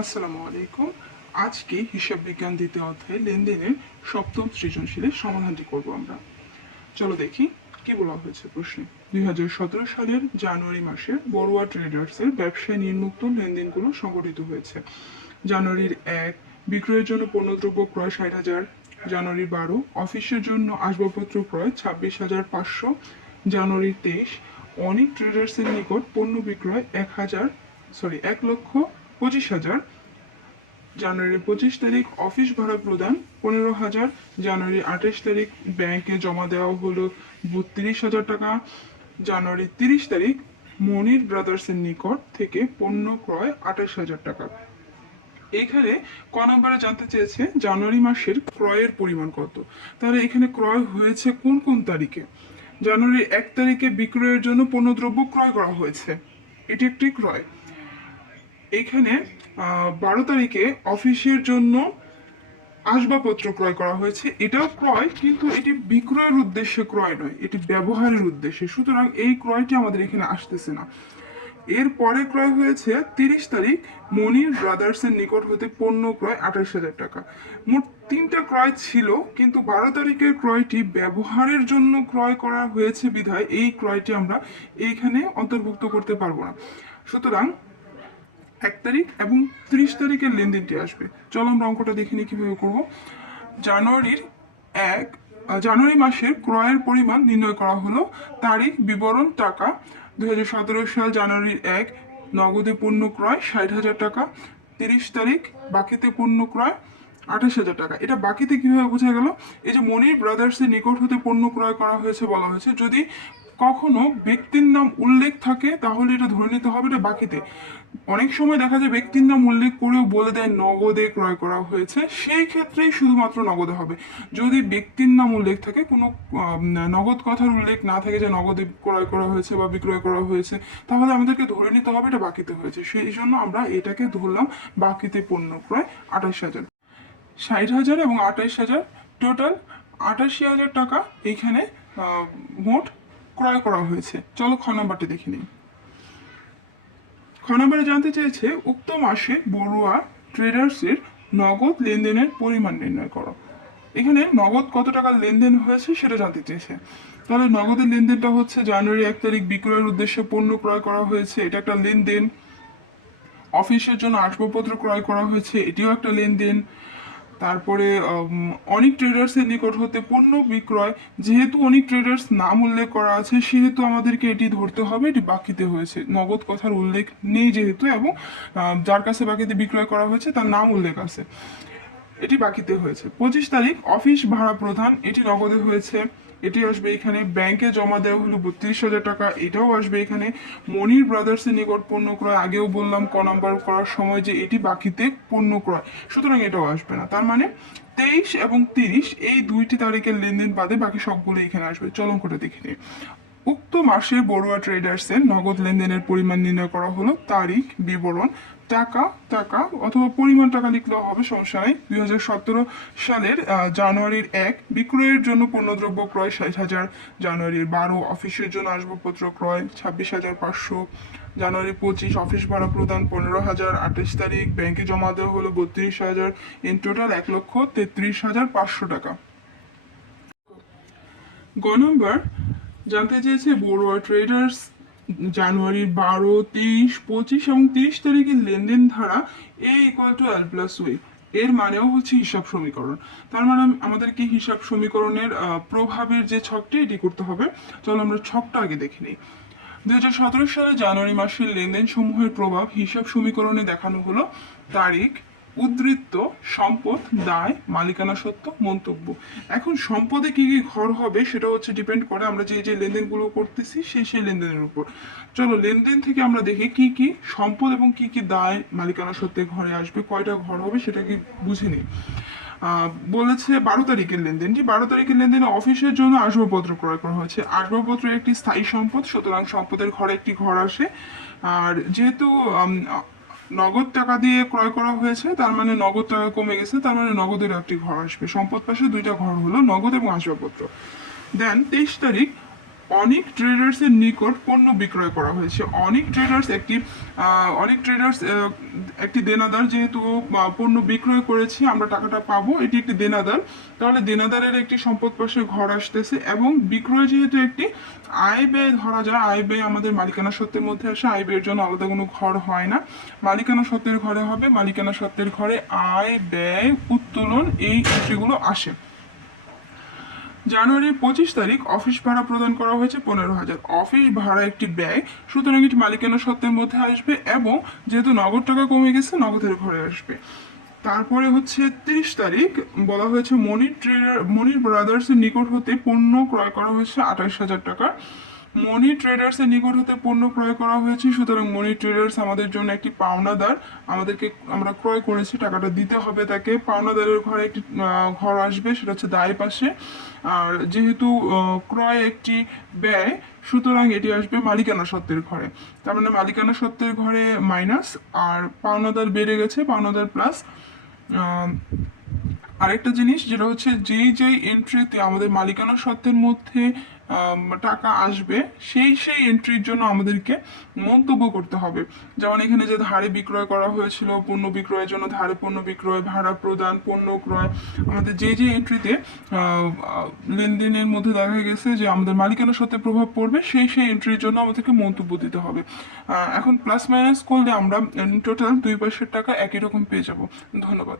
আসসালামু আলাইকুম। আজকে হিসাব বিজ্ঞান দ্বিতীয় অধ্যায়ে লেনদেনের সপ্তম সৃজনশীলের সমাধানটি করব আমরা। চলো দেখি কি বলা হয়েছে প্রশ্নে। 2017 সালের জানুয়ারি মাসে বড়ুয়া ট্রেডার্সের ব্যবসায় নিম্নোক্ত লেনদেনগুলো সংঘটিত হয়েছে। জানুয়ারির 1 বিক্রয়ের জন্য পণ্যদ্রব্য ক্রয় 60,000। জানুয়ারি 12 অফিসের জন্য আসবাবপত্র ক্রয় 26,500। জানুয়ারি 23 অনেক ট্রেডার্সের নিকট পণ্য বিক্রয় 1,25,000। জানুয়ারির 25 তারিখ অফিস ভাড়া প্রদান 15,000। জানুয়ারি 28 তারিখ ব্যাংকে জমা দেওয়া হলো 32,000 টাকা। জানুয়ারি 30 তারিখ মনির ব্রাদার্সের নিকট থেকে পণ্য ক্রয় 28,000 টাকা। এখানে ক নম্বরে জানতে চেয়েছে জানুয়ারি মাসের ক্রয়ের পরিমাণ কত। তাহলে এখানে ক্রয় হয়েছে কোন কোন তারিখে। জানুয়ারি 1 তারিখে বিক্রয়ের জন্য পণ্যদ্রব্য ক্রয় করা হয়েছে, এটি একটি ক্রয়। এখানে 12 তারিখে অফিসের জন্য আসবাবপত্র ক্রয় করা হয়েছে, এটাও ক্রয়, কিন্তু এটি বিক্রয়ের উদ্দেশ্যে ক্রয় নয়, এটি ব্যবহারের উদ্দেশ্যে, সুতরাং এই ক্রয়টি আমাদের এখানে আসতেছে না। এর পরে ক্রয় হয়েছে 30 তারিখ মনির ব্রাদার্সের নিকট হতে পণ্য ক্রয় 28,000 টাকা। মোট 3টা ক্রয় ছিল, কিন্তু 12 তারিখের ক্রয়টি ব্যবহারের জন্য ক্রয় করা হয়েছে বিধায় এই ক্রয়টি আমরা এইখানে অন্তর্ভুক্ত করতে পারবো না। সুতরাং 1 তারিখ এবং 30 তারিখের লেনদেনটি আসবে। চলো আমরা অঙ্কটা দেখে নিই কিভাবে করবো। জানুয়ারির 1 জানুয়ারি মাসের ক্রয়ের পরিমাণ নির্ণয় করা হলো। তারিখ বিবরণ টাকা 2017 সাল জানুয়ারির 1 নগদে পণ্য ক্রয় 60,000 টাকা। 30 তারিখ বাকিতে পণ্য ক্রয় 28,000 টাকা। এটা বাকিতে কিভাবে বোঝা গেল? এই যে মনির ব্রাদার্সের নিকট হতে পণ্য ক্রয় করা হয়েছে বলা হয়েছে, যদি কখনো ব্যক্তির নাম উল্লেখ থাকে তাহলে এটা ধরে নিতে হবে এটা বাকিতে। অনেক সময় দেখা যায় ব্যক্তির নাম উল্লেখ করেও বলে দেয় নগদে ক্রয় করা হয়েছে, সেই ক্ষেত্রেই শুধুমাত্র নগদে হবে। যদি ব্যক্তির নাম উল্লেখ থাকে, কোনো নগদ কথার উল্লেখ না থাকে যে নগদে ক্রয় করা হয়েছে বা বিক্রয় করা হয়েছে, তাহলে আমাদেরকে ধরে নিতে হবে এটা বাকিতে হয়েছে। সেই জন্য আমরা এটাকে ধরলাম বাকিতে পণ্য ক্রয় 28,000। 60,000 এবং 28,000 টোটাল 88,000 টাকা এইখানে মোট ক্রয় করা হয়েছে। চলো খ নাম্বারটি দেখে নিই। খ নম্বরে জানতে চেয়েছে উক্ত মাসে বড়ুয়া ট্রেডার্সের নগদ লেনদেনের পরিমাণ নির্ণয় করো। এখানে নগদ কত টাকা লেনদেন হয়েছে সেটা জানতে চেয়েছে। তাহলে নগদের লেনদেনটা হচ্ছে জানুয়ারি 1 তারিখ বিক্রয়ের উদ্দেশ্যে পণ্য ক্রয় করা হয়েছে, এটা একটা লেনদেন। অফিসের জন্য আসবাবপত্র ক্রয় করা হয়েছে, এটিও একটা লেনদেন। তারপরে অনেক ট্রেডার্সের নিকট হতে পণ্য বিক্রয়, যেহেতু অনেক ট্রেডার্স নাম উল্লেখ করা আছে সেহেতু আমাদেরকে এটি ধরতে হবে এটি বাকিতে হয়েছে, নগদ কথার উল্লেখ নেই যেহেতু, এবং যার কাছে বাকিতে বিক্রয় করা হয়েছে তার নাম উল্লেখ আছে, এটি বাকিতে হয়েছে। 25 তারিখ অফিস ভাড়া প্রদান, এটি নগদে হয়েছে, এটি আসবে এখানে। ব্যাংকে জমা দেওয়া হলো 32,000 টাকা, এটাও আসবে এখানে। মনির ব্রাদার্সের নিকট পণ্য ক্রয়, আগেও বললাম ক নাম্বার করার সময় যে এটি বাকিতে পণ্য ক্রয়, সুতরাং এটাও আসবে না। তার মানে 23 এবং 30 এই দুইটি তারিখের লেনদেন বাদে বাকি সবগুলো এখানে আসবে। চলো করে দেখে নিই। উক্ত মাসে বড়ুয়া ট্রেডার্সের নগদ লেনদেনের পরিমাণ নির্ণয় করা হলো। তারিখ বিবরণ টাকা টাকা অথবা পরিমাণ টাকা লিখলেও হবে, সমস্যা নেই। 2017 সালের জানুয়ারির 1 বিক্রয়ের জন্য পণ্যদ্রব্য ক্রয় 60,000। জানুয়ারির 12 অফিসের জন্য আসবাবপত্র ক্রয় 26,500। জানুয়ারি 25 অফিস ভাড়া প্রদান 15,000। 28 তারিখ ব্যাংকে জমা দেওয়া হলো 32,000। ইন টোটাল 1,33,500 টাকা। গ নম্বর জানতে চেয়েছে বড়ুয়া ট্রেডার্স জানুয়ারির 12, 23, 25 এবং 30 তারিখের লেনদেন ধারা এ ইকুয়াল টু এল প্লাস ওই। এর মানেও হচ্ছে হিসাব সমীকরণ। তার মানে আমাদেরকে হিসাব সমীকরণের প্রভাবের যে ছকটি এটি করতে হবে। চলো আমরা ছকটা আগে দেখে নিই। 2017 সালে জানুয়ারি মাসের লেনদেন সমূহের প্রভাব হিসাব সমীকরণে দেখানো হলো। তারিখ, উদ্ধৃত্ত, সম্পদ, দায়, মালিকানা সত্ত্ব, মন্তব্য। এখন সম্পদে কি কি ঘর হবে সেটা হচ্ছে ডিপেন্ড করে আমরা যে যে লেনদেনগুলো করতেছি সেই লেনদেনের উপর। চলো লেনদেন থেকে আমরা দেখি কি কি সম্পদ এবং কি কি দায় মালিকানা সত্ত্বে ঘরে আসবে, কয়টা ঘর হবে সেটা কি বুঝে নিই। বলেছে 12 তারিখের লেনদেনটি। 12 তারিখের লেনদেনে অফিসের জন্য আসবাবপত্র ক্রয় করা হয়েছে। আসবাবপত্র একটি স্থায়ী সম্পদ, সুতরাং সম্পদের ঘরে একটি ঘর আসে। আর যেহেতু নগদ টাকা দিয়ে ক্রয় করা হয়েছে তার মানে নগদ টাকা কমে গেছে, তার মানে নগদের একটি ঘর আসবে। সম্পদ পাশে দুইটা ঘর হলো, নগদ এবং আসবাবপত্র। দেন 23 তারিখ অনেক ট্রেডার্সের নিকট পণ্য বিক্রয় করা হয়েছে। অনেক ট্রেডার্স একটি দেনাদার, যেহেতু পণ্য বিক্রয় করেছি আমরা টাকাটা পাবো, এটি একটি দেনাদার, তাহলে দেনাদারের একটি সম্পদ পাশে ঘর আসতেছে, এবং বিক্রয় যেহেতু একটি আয় ব্যয় ধরা যায়, আয় ব্যয় আমাদের মালিকানা সত্ত্বের মধ্যে আসে, আয় ব্যয়ের জন্য আলাদা কোনো ঘর হয় না, মালিকানা সত্ত্বের ঘরে হবে। মালিকানা সত্ত্বের ঘরে আয় ব্যয় উত্তোলন এই এন্ট্রিগুলো আসে। জানুয়ারির 25 তারিখ অফিস ভাড়া প্রদান করা হয়েছে 15,000। অফিস ভাড়া একটি ব্যয়, সুতরাং এটি মালিকানা সত্ত্বের মধ্যে আসবে, এবং যেহেতু নগদ টাকা কমে গেছে নগদের ঘরে আসবে। তারপরে হচ্ছে 30 তারিখ বলা হয়েছে মনির ব্রাদার্সের নিকট হতে পণ্য ক্রয় করা হয়েছে 28,000 টাকা। মনি ট্রেডার্সের নিকট হতে পণ্য ক্রয় করা হয়েছে, সুতরাং মনি ট্রেডার্স আমাদের জন্য একটি পাওনাদার, আমরা ক্রয় করেছি, টাকাটা দিতে হবে তাকে। পাওনাদারের ঘরে একটি ঘর আসবে, সেটা হচ্ছে দায় পাশে। আর যেহেতু ক্রয় একটি ব্যয়, সুতরাং এটি আসবে মালিকানা সত্ত্বের ঘরে। তার মানে মালিকানা সত্ত্বের ঘরে মাইনাস, আর পাওনাদার বেড়ে গেছে, পাওনাদার প্লাস। আরেকটা জিনিস যেটা হচ্ছে, যেই এন্ট্রিতে আমাদের মালিকানা সত্ত্বের মধ্যে টাকা আসবে, সেই এন্ট্রির জন্য আমাদেরকে মন্তব্য করতে হবে। যেমন এখানে যে ধারে বিক্রয় করা হয়েছিল, পণ্য বিক্রয়ের জন্য ধারে পণ্য বিক্রয়, ভাড়া প্রদান, পণ্য ক্রয়, আমাদের যে এন্ট্রিতে লেনদেনের মধ্যে দেখা গেছে যে আমাদের মালিকানা সত্ত্বে প্রভাব পড়বে, সেই এন্ট্রির জন্য আমাদেরকে মন্তব্য দিতে হবে। এখন প্লাস মাইনাস করলে আমরা টোটাল দুই পাশের টাকা একই রকম পেয়ে যাব। ধন্যবাদ।